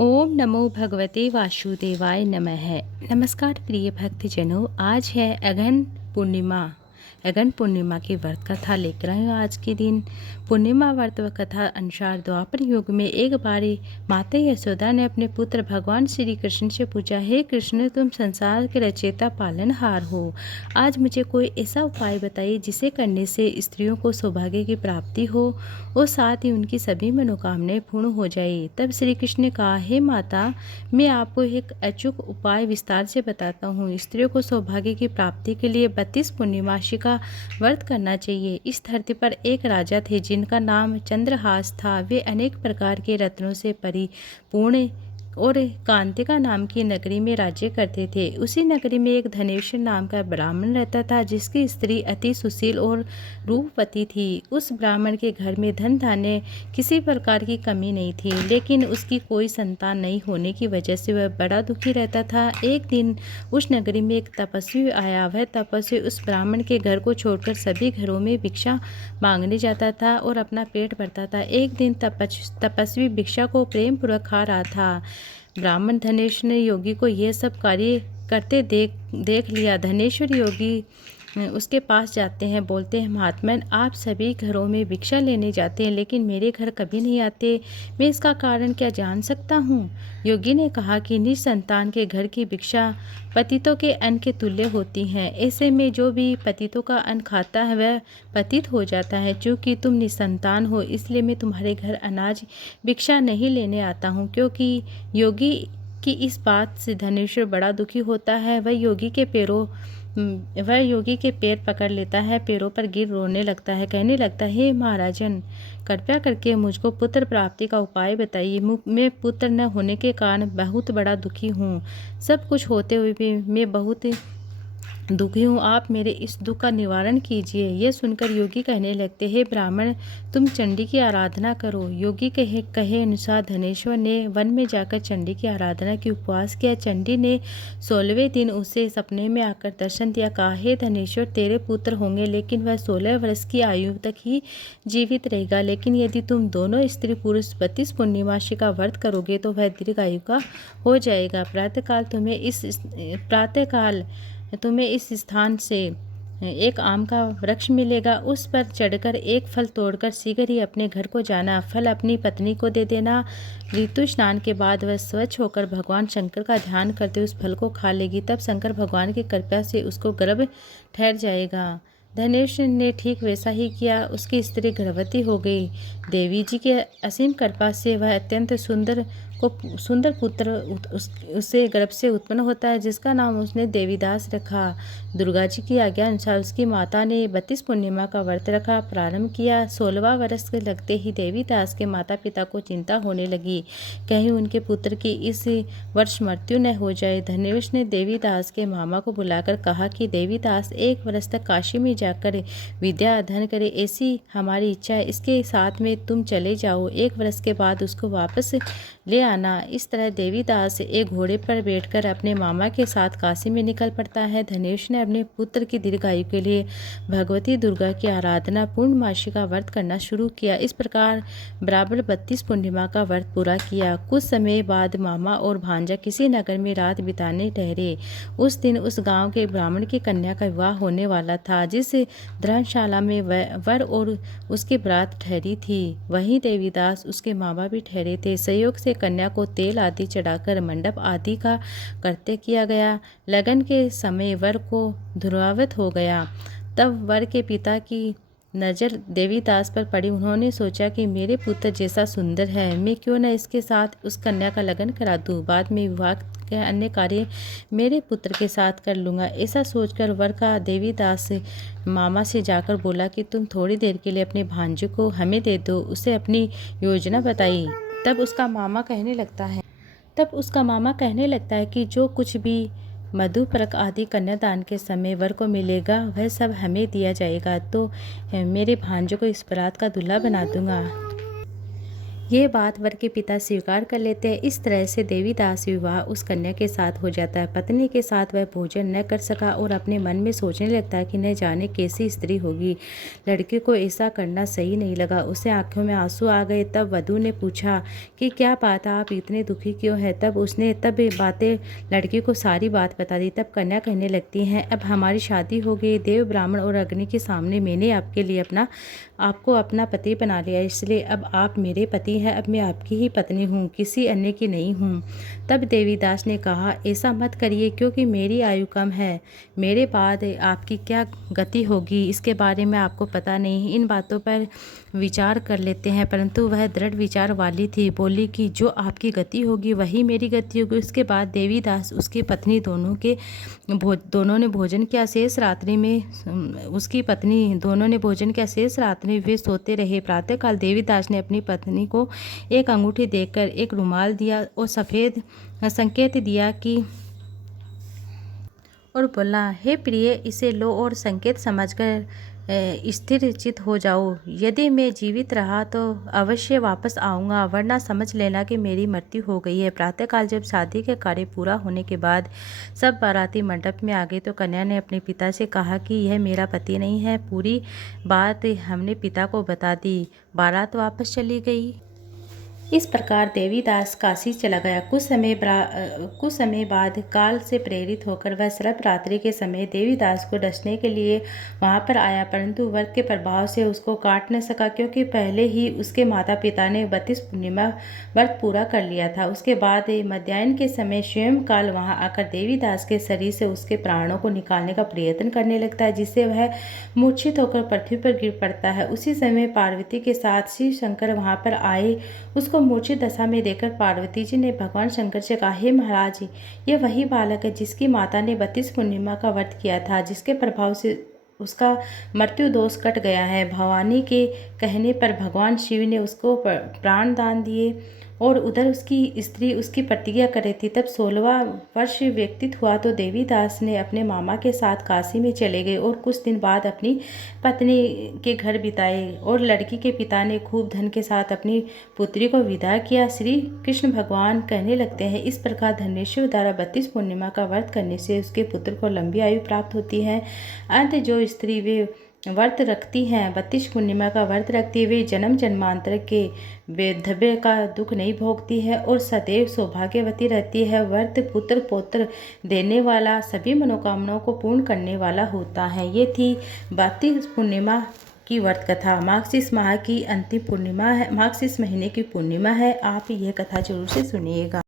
ओम नमो भगवते वासुदेवाय नमः। नमस्कार प्रिय भक्तजनों, आज है अगन पूर्णिमा की व्रत कथा लेकर आई हूँ। आज के दिन पूर्णिमा व्रत कथा अनुसार द्वापर युग में एक बारी माता यशोदा ने अपने पुत्र भगवान श्री कृष्ण से पूछा, हे कृष्ण, तुम संसार के रचयिता पालनहार हो। आज मुझे कोई ऐसा उपाय बताइए जिसे करने से स्त्रियों को सौभाग्य की प्राप्ति हो और साथ ही उनकी सभी मनोकामनाएं पूर्ण हो जाए। तब श्री कृष्ण ने कहा, हे माता, मैं आपको एक अचूक उपाय विस्तार से बताता हूँ। स्त्रियों को सौभाग्य की प्राप्ति के लिए 32 पूर्णिमासी का व्रत करना चाहिए। इस धरती पर एक राजा थे जिनका नाम चंद्रहास था। वे अनेक प्रकार के रत्नों से परिपूर्ण और कांतिका नाम की नगरी में राज्य करते थे। उसी नगरी में एक धनेश्वर नाम का ब्राह्मण रहता था जिसकी स्त्री अति सुशील और रूपवती थी। उस ब्राह्मण के घर में धन धान्य किसी प्रकार की कमी नहीं थी, लेकिन उसकी कोई संतान नहीं होने की वजह से वह बड़ा दुखी रहता था। एक दिन उस नगरी में एक तपस्वी आया। वह तपस्वी उस ब्राह्मण के घर को छोड़कर सभी घरों में भिक्षा मांगने जाता था और अपना पेट भरता था। एक दिन तपस्वी भिक्षा को प्रेम पूर्वक खा रहा था। ब्राह्मण धनेश्वर योगी को यह सब कार्य करते देख लिया। धनेश्वर योगी उसके पास जाते हैं, बोलते हैं, महात्मन, आप सभी घरों में भिक्षा लेने जाते हैं लेकिन मेरे घर कभी नहीं आते। मैं इसका कारण क्या जान सकता हूँ? योगी ने कहा कि निसंतान के घर की भिक्षा पतितों के अन्न के तुल्य होती हैं। ऐसे में जो भी पतितों का अन्न खाता है वह पतित हो जाता है। चूँकि तुम निसंतान हो इसलिए मैं तुम्हारे घर अनाज भिक्षा नहीं लेने आता हूँ। क्योंकि योगी की इस बात से धनेश्वर बड़ा दुखी होता है। वह योगी के पैर पकड़ लेता है, पैरों पर गिर रोने लगता है, कहने लगता है, हे महाराजन, कृपया करके मुझको पुत्र प्राप्ति का उपाय बताइए। मैं पुत्र न होने के कारण बहुत बड़ा दुखी हूँ। सब कुछ होते हुए भी मैं बहुत दुखी हूँ। आप मेरे इस दुख का निवारण कीजिए। यह सुनकर योगी कहने लगते, हे ब्राह्मण, तुम चंडी की आराधना करो। योगी कहे अनुसार धनेश्वर ने वन में जाकर चंडी की आराधना की, उपवास किया। चंडी ने 16वें दिन उसे सपने में आकर दर्शन दिया। कहा, हे धनेश्वर, तेरे पुत्र होंगे लेकिन वह 16 वर्ष की आयु तक ही जीवित रहेगा। लेकिन यदि तुम दोनों स्त्री पुरुष 32 पूर्णिमासी का व्रत करोगे तो वह दीर्घायु का हो जाएगा। प्रातःकाल तुम्हें इस स्थान से एक आम का वृक्ष मिलेगा। उस पर चढ़कर एक फल तोड़कर शीघ्र ही अपने घर को जाना। फल अपनी पत्नी को दे देना। ऋतु स्नान के बाद वह स्वच्छ होकर भगवान शंकर का ध्यान करते उस फल को खा लेगी। तब शंकर भगवान की कृपा से उसको गर्भ ठहर जाएगा। धनेश्वर ने ठीक वैसा ही किया। उसकी स्त्री गर्भवती हो गई। देवी जी के असीम कृपा से वह अत्यंत सुंदर पुत्र उससे गर्भ से उत्पन्न होता है, जिसका नाम उसने देवीदास रखा। दुर्गा जी की आज्ञा अनुसार उसकी माता ने 32 पूर्णिमा का व्रत रखा प्रारंभ किया। 16वां वर्ष के लगते ही देवीदास के माता पिता को चिंता होने लगी, कहीं उनके पुत्र की इस वर्ष मृत्यु न हो जाए। धनेश ने देवीदास के मामा को बुलाकर कहा कि देवीदास 1 वर्ष तक काशी में जाकर विद्या अध्ययन करे, ऐसी हमारी इच्छा है। इसके साथ में तुम चले जाओ। 1 वर्ष के बाद उसको वापस ले आना। इस तरह देवीदास एक घोड़े पर बैठकर अपने मामा के साथ काशी में निकल पड़ता है। धनेश ने अपने पुत्र की दीर्घायु के लिए भगवती दुर्गा की आराधना पूर्णमासी का व्रत करना शुरू किया। इस प्रकार बराबर 32 पूर्णिमा का व्रत पूरा किया। कुछ समय बाद मामा और भांजा किसी नगर में रात बिताने ठहरे। उस दिन उस गांव के ब्राह्मण की कन्या का विवाह होने वाला था, जिस धर्मशाला में वर और उसकी बारात ठहरी थी वहीं देवीदास उसके मामा भी ठहरे थे। संयोग से कन्या को तेल आदि चढ़ाकर मंडप आदि का कृत्य किया गया। लगन के समय वर को ध्रुवावत हो गया। तब वर के पिता की नज़र देवीदास पर पड़ी। उन्होंने सोचा कि मेरे पुत्र जैसा सुंदर है, मैं क्यों न इसके साथ उस कन्या का लगन करा दूं। बाद में विवाह के अन्य कार्य मेरे पुत्र के साथ कर लूँगा। ऐसा सोचकर वर का देवीदास मामा से जाकर बोला कि तुम थोड़ी देर के लिए अपने भांजे को हमें दे दो। उसे अपनी योजना बताई। तब उसका मामा कहने लगता है कि जो कुछ भी मधुपर्क आदि कन्यादान के समय वर को मिलेगा वह सब हमें दिया जाएगा, तो मेरे भांजे को इस बारात का दूल्हा बना दूंगा। ये बात वर के पिता स्वीकार कर लेते हैं। इस तरह से देवीदास विवाह उस कन्या के साथ हो जाता है। पत्नी के साथ वह भोजन न कर सका और अपने मन में सोचने लगता है कि न जाने कैसी स्त्री होगी। लड़के को ऐसा करना सही नहीं लगा। उसे आंखों में आंसू आ गए। तब वधू ने पूछा कि क्या बात है, आप इतने दुखी क्यों हैं? तब उसने बातें लड़की को सारी बात बता दी। तब कन्या कहने लगती हैं, अब हमारी शादी हो गई। देव, ब्राह्मण और अग्नि के सामने मैंने आपके लिए आपको अपना पति बना लिया, इसलिए अब आप मेरे पति हैं। अब मैं आपकी ही पत्नी हूँ, किसी अन्य की नहीं हूँ। तब देवीदास ने कहा, ऐसा मत करिए, क्योंकि मेरी आयु कम है। मेरे बाद आपकी क्या गति होगी इसके बारे में आपको पता नहीं। इन बातों पर विचार कर लेते हैं। परंतु वह दृढ़ विचार वाली थी। बोली कि जो आपकी गति होगी वही मेरी गति होगी। उसके बाद देवीदास, उसकी पत्नी दोनों ने भोजन किया। शेष रात्रि में उसकी पत्नी दोनों ने भोजन किया। शेष रात्रि में वे सोते रहे। प्रातःकाल देवीदास ने अपनी पत्नी को एक अंगूठी देकर एक रुमाल दिया और सफ़ेद संकेत दिया कि और बोला, हे प्रिय, इसे लो और संकेत समझकर स्थिर चित हो जाओ। यदि मैं जीवित रहा तो अवश्य वापस आऊँगा, वरना समझ लेना कि मेरी मृत्यु हो गई है। प्रातःकाल जब शादी के कार्य पूरा होने के बाद सब बाराती मंडप में आ गए तो कन्या ने अपने पिता से कहा कि यह मेरा पति नहीं है। पूरी बात हमने पिता को बता दी। बारात वापस चली गई। इस प्रकार देवीदास काशी चला गया। कुछ समय बाद काल से प्रेरित होकर वह सर्प रात्रि के समय देवीदास को डसने के लिए वहां पर आया, परंतु व्रत के प्रभाव से उसको काट न सका, क्योंकि पहले ही उसके माता पिता ने 32 पूर्णिमा व्रत पूरा कर लिया था। उसके बाद मध्याह्न के समय स्वयं काल वहां आकर देवीदास के शरीर से उसके प्राणों को निकालने का प्रयत्न करने लगता है, जिससे वह मूर्छित होकर पृथ्वी पर गिर पड़ता है। उसी समय पार्वती के साथ शिव शंकर वहां पर आए। उसको मूर्छित दशा में देखकर पार्वती जी ने भगवान शंकर से कहा, हे महाराज, ये वही बालक है जिसकी माता ने 32 पूर्णिमा का व्रत किया था, जिसके प्रभाव से उसका मृत्यु दोष कट गया है। भवानी के कहने पर भगवान शिव ने उसको प्राण दान दिए और उधर उसकी स्त्री उसकी प्रतिज्ञा कर रही थी। तब 16वां वर्ष व्यतीत हुआ तो देवीदास ने अपने मामा के साथ काशी में चले गए और कुछ दिन बाद अपनी पत्नी के घर बिताए और लड़की के पिता ने खूब धन के साथ अपनी पुत्री को विदा किया। श्री कृष्ण भगवान कहने लगते हैं, इस प्रकार धनेश्वर द्वारा 32 पूर्णिमा का व्रत करने से उसके पुत्र को लंबी आयु प्राप्त होती है। अंत जो स्त्री वे व्रत रखती हैं, 32 पूर्णिमा का व्रत रखती है, वे जन्म जन्मांतर के वैधव्य का दुख नहीं भोगती है और सदैव सौभाग्यवती रहती है। व्रत पुत्र पौत्र देने वाला, सभी मनोकामनाओं को पूर्ण करने वाला होता है। ये थी 32 पूर्णिमा की व्रत कथा। मार्गशीर्ष माह की अंतिम पूर्णिमा है, मार्गशीर्ष महीने की पूर्णिमा है। आप यह कथा जरूर से सुनिएगा।